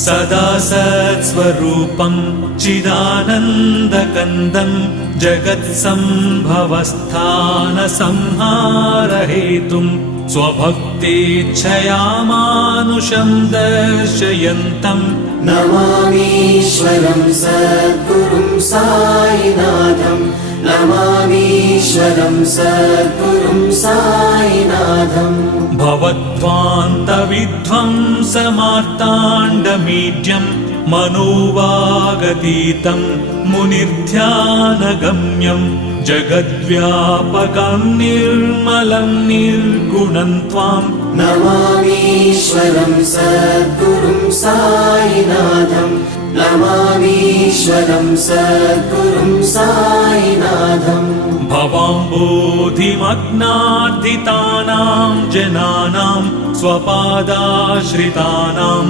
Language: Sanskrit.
सदा सत्स्वरूपं चिदानन्दकन्दं जगत्सम्भवस्थानसंहारहेतुं स्वभक्तेच्छया मानुषं दर्शयन्तं नमामीश्वरं सद्गुरुं साईनाथं नमामीश्वरं सद्गुरुं साईनाथं भवद्ध्वान्तविध्वंसमार्ताण्डमीड्यं मनोवागतीतं मुनिर्ध्यानगम्यं जगद्व्यापकं निर्मलं निर्गुणं त्वां नमामीश्वरं सद्गुरुं साईनाथं नमामीश्वरं सद्गुरुं साईनाथं भवाम्बोधिमग्नार्दितानां जनानां स्वपादाश्रितानां